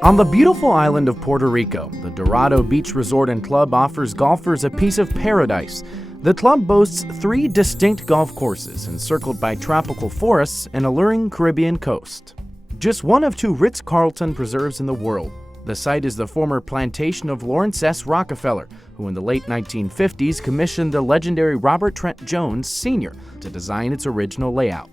On the beautiful island of Puerto Rico, the Dorado Beach Resort and Club offers golfers a piece of paradise. The club boasts 3 distinct golf courses encircled by tropical forests and alluring Caribbean coast. Just one of 2 Ritz-Carlton preserves in the world. The site is the former plantation of Lawrence S. Rockefeller, who in the late 1950s commissioned the legendary Robert Trent Jones Sr. to design its original layout.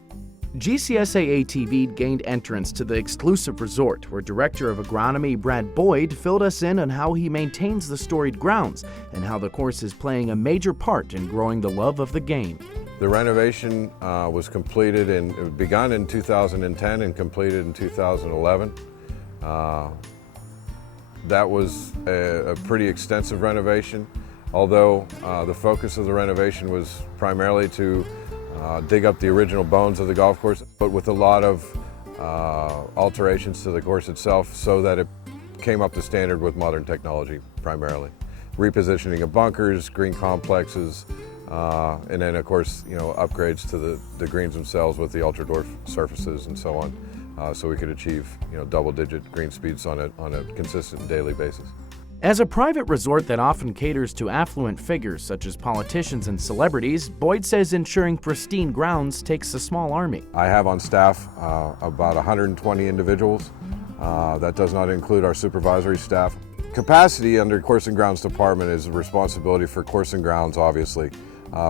GCSAA-TV gained entrance to the exclusive resort, where Director of Agronomy Brad Boyd filled us in on how he maintains the storied grounds and how the course is playing a major part in growing the love of the game. The renovation was completed and it begun in 2010 and completed in 2011. That was a pretty extensive renovation, although the focus of the renovation was primarily to dig up the original bones of the golf course, but with a lot of alterations to the course itself so that it came up to standard with modern technology primarily. Repositioning of bunkers, green complexes, and then of course, upgrades to the greens themselves with the ultra-dwarf surfaces and so on, so we could achieve, double-digit green speeds on a consistent daily basis. As a private resort that often caters to affluent figures such as politicians and celebrities, Boyd says ensuring pristine grounds takes a small army. I have on staff about 120 individuals. That does not include our supervisory staff. Capacity under Course and Grounds Department is a responsibility for Course and Grounds, obviously,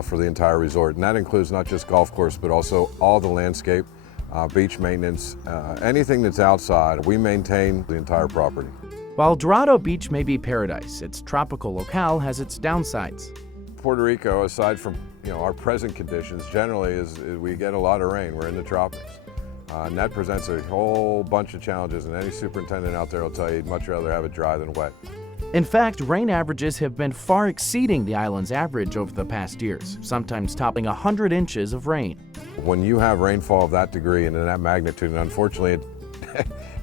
for the entire resort. And that includes not just golf course, but also all the landscape, beach maintenance, anything that's outside. We maintain the entire property. While Dorado Beach may be paradise, its tropical locale has its downsides. Puerto Rico, aside from our present conditions, generally is we get a lot of rain. We're in the tropics. And that presents a whole bunch of challenges, and any superintendent out there will tell you he'd much rather have it dry than wet. In fact, rain averages have been far exceeding the island's average over the past years, sometimes topping 100 inches of rain. When you have rainfall of that degree and in that magnitude, and unfortunately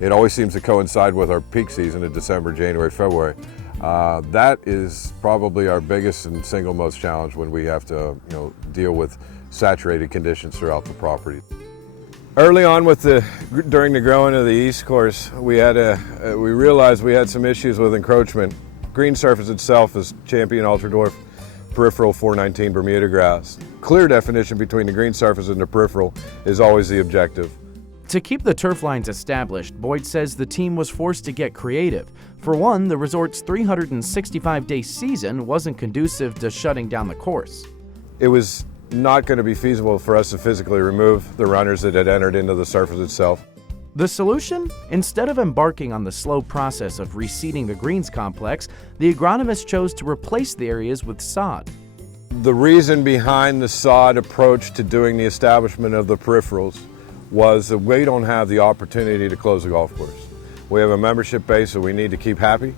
it always seems to coincide with our peak season in December, January, February, that is probably our biggest and single most challenge when we have to deal with saturated conditions throughout the property. Early on during the growing of the East Course, we realized we had some issues with encroachment. Green surface itself is champion ultra-dwarf peripheral 419 Bermuda grass. Clear definition between the green surface and the peripheral is always the objective. To keep the turf lines established, Boyd says the team was forced to get creative. For one, the resort's 365-day season wasn't conducive to shutting down the course. It was not going to be feasible for us to physically remove the runners that had entered into the surface itself. The solution? Instead of embarking on the slow process of reseeding the greens complex, the agronomist chose to replace the areas with sod. The reason behind the sod approach to doing the establishment of the peripherals was that we don't have the opportunity to close the golf course. We have a membership base that we need to keep happy.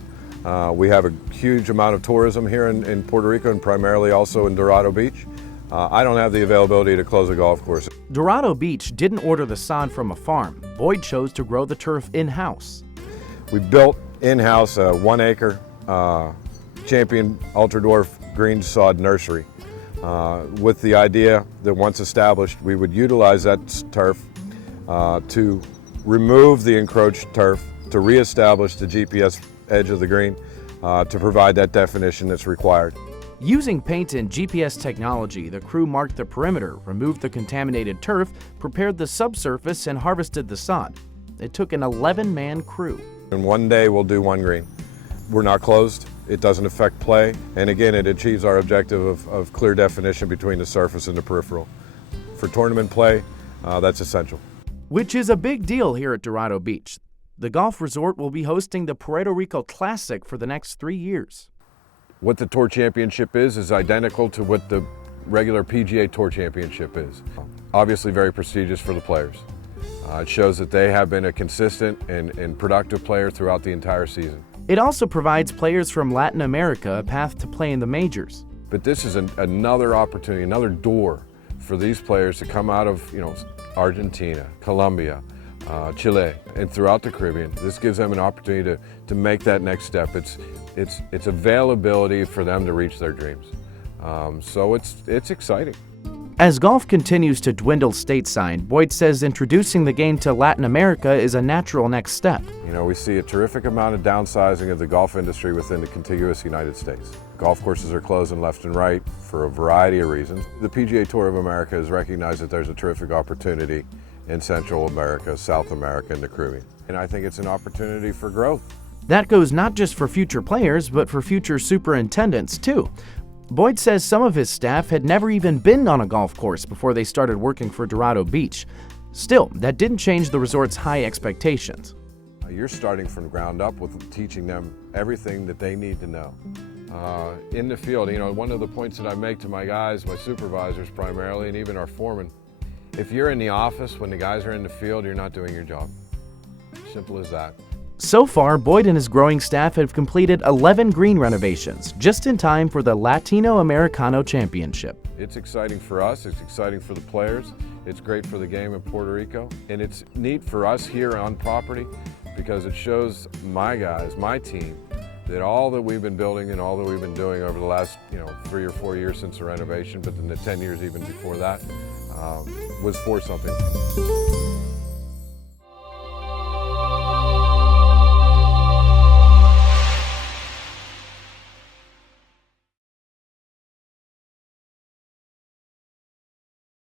We have a huge amount of tourism here in Puerto Rico and primarily also in Dorado Beach. I don't have the availability to close a golf course. Dorado Beach didn't order the sod from a farm. Boyd chose to grow the turf in-house. We built in-house a 1-acre champion ultra-dwarf green sod nursery with the idea that once established, we would utilize that turf to remove the encroached turf, to reestablish the GPS edge of the green, to provide that definition that's required. Using paint and GPS technology, the crew marked the perimeter, removed the contaminated turf, prepared the subsurface, and harvested the sod. It took an 11-man crew. And one day we'll do 1 green. We're not closed. It doesn't affect play. And again, it achieves our objective of clear definition between the surface and the peripheral. For tournament play, that's essential. Which is a big deal here at Dorado Beach. The golf resort will be hosting the Puerto Rico Classic for the next 3 years. What the Tour Championship is identical to what the regular PGA Tour Championship is. Obviously very prestigious for the players. It shows that they have been a consistent and productive player throughout the entire season. It also provides players from Latin America a path to play in the majors. But this is another opportunity, another door for these players to come out of Argentina, Colombia, Chile, and throughout the Caribbean. This gives them an opportunity to make that next step. It's availability for them to reach their dreams. So it's exciting. As golf continues to dwindle stateside, Boyd says introducing the game to Latin America is a natural next step. You know, we see a terrific amount of downsizing of the golf industry within the contiguous United States. Golf courses are closing left and right for a variety of reasons. The PGA Tour of America has recognized that there's a terrific opportunity in Central America, South America, and the Caribbean. And I think it's an opportunity for growth. That goes not just for future players, but for future superintendents, too. Boyd says some of his staff had never even been on a golf course before they started working for Dorado Beach. Still, that didn't change the resort's high expectations. You're starting from the ground up with teaching them everything that they need to know. In the field, you know, one of the points that I make to my guys, my supervisors primarily, and even our foremen, if you're in the office when the guys are in the field, you're not doing your job. Simple as that. So far, Boyd and his growing staff have completed 11 green renovations, just in time for the Latino Americano Championship. It's exciting for us, it's exciting for the players, it's great for the game in Puerto Rico, and it's neat for us here on property because it shows my guys, my team, that all that we've been building and all that we've been doing over the last 3 or 4 years since the renovation, but in the 10 years even before that, was for something.